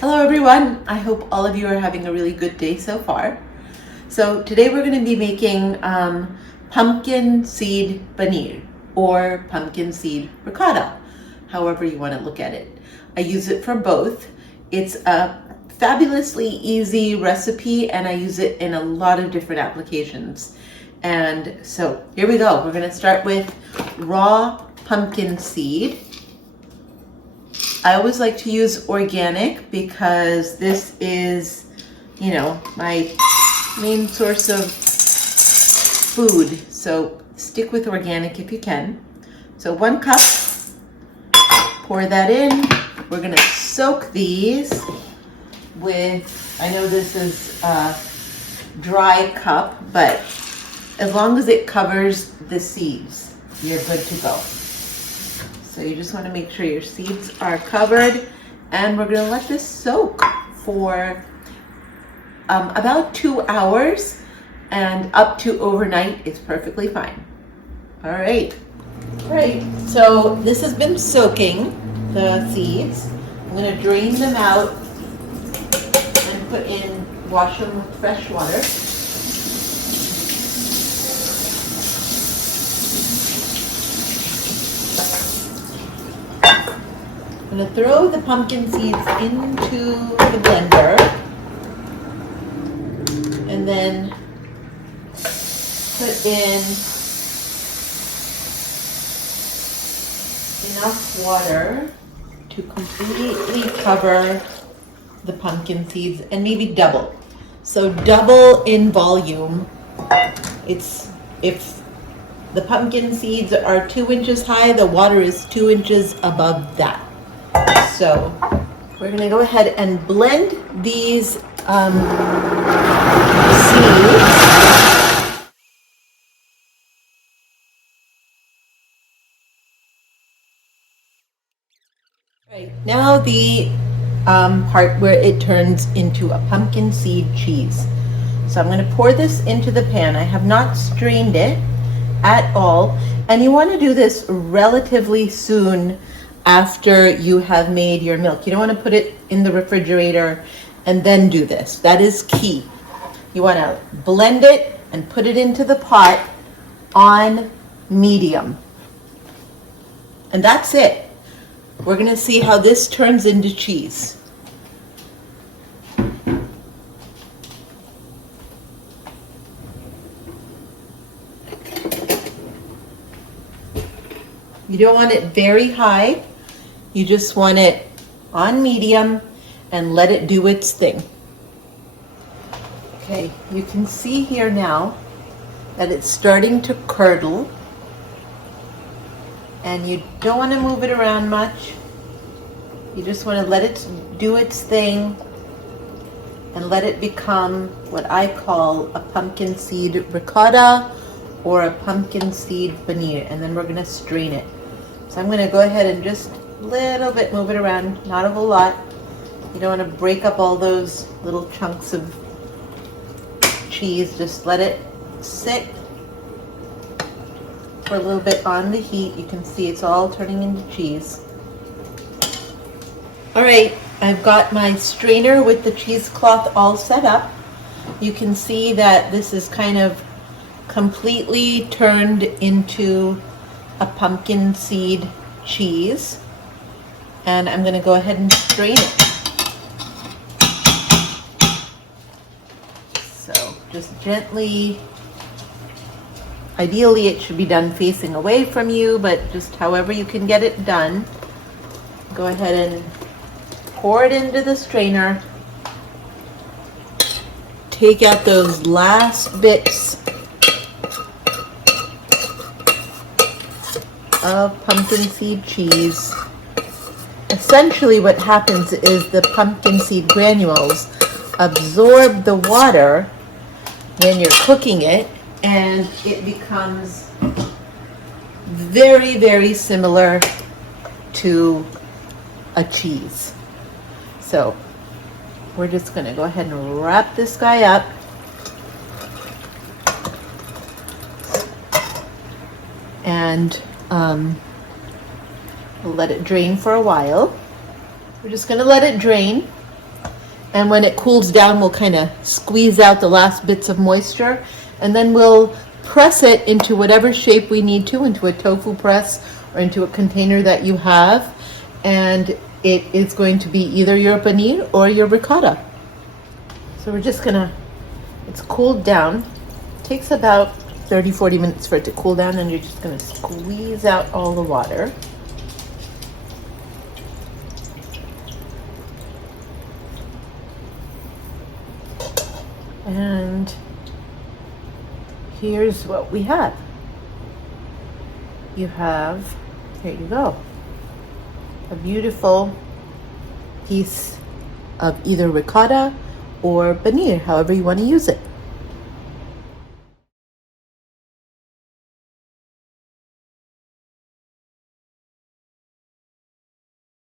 Hello everyone, I hope all of you are having a really good day so far. So today we're going to be making pumpkin seed paneer or pumpkin seed ricotta, however you want to look at it. I use it for both. It's a fabulously easy recipe and I use it in a lot of different applications. And so here we go. We're going to start with raw pumpkin seed. I always like to use organic because this is, my main source of food. So stick with organic if you can. So 1 cup, pour that in. We're gonna soak these with, I know this is a dry cup, but as long as it covers the seeds, you're good to go. So you just want to make sure your seeds are covered, and we're going to let this soak for about 2 hours, and up to overnight is perfectly fine. All right, so this has been soaking, the seeds. I'm going to drain them out and wash them with fresh water. I'm going to throw the pumpkin seeds into the blender and then put in enough water to completely cover the pumpkin seeds and maybe double. So double in volume. If the pumpkin seeds are 2 inches high, the water is 2 inches above that. So we're going to go ahead and blend these seeds. Right, now the part where it turns into a pumpkin seed cheese. So I'm going to pour this into the pan. I have not strained it at all, and you want to do this relatively soon after you have made your milk. You don't want to put it in the refrigerator and then do this. That is key. You want to blend it and put it into the pot on medium. And that's it. We're going to see how this turns into cheese. You don't want it very high. You just want it on medium and let it do its thing. Okay, you can see here now that it's starting to curdle, and you don't want to move it around much. You just want to let it do its thing and let it become what I call a pumpkin seed ricotta or a pumpkin seed paneer, and then we're going to strain it. So I'm going to go ahead and just a little bit move it around, not a whole lot. You don't want to break up all those little chunks of cheese. Just let it sit for a little bit on the heat. You can see it's all turning into cheese. All right, I've got my strainer with the cheesecloth all set up. You can see that this is kind of completely turned into a pumpkin seed cheese, and I'm going to go ahead and strain it. So just gently, ideally it should be done facing away from you, but just however you can get it done. Go ahead and pour it into the strainer. Take out those last bits of pumpkin seed cheese. Essentially what happens is the pumpkin seed granules absorb the water when you're cooking it, and it becomes very, very similar to a cheese. So we're just going to go ahead and wrap this guy up. And we'll let it drain for a while. We're just going to let it drain And when it cools down, we'll kind of squeeze out the last bits of moisture, and then we'll press it into whatever shape we need to, into a tofu press or into a container that you have. And it is going to be either your paneer or your ricotta. So we're just gonna, it's cooled down. It takes about 30-40 minutes for it to cool down, and you're just gonna squeeze out all the water. And here's what we have. You have, here you go, a beautiful piece of either ricotta or paneer, however you want to use it.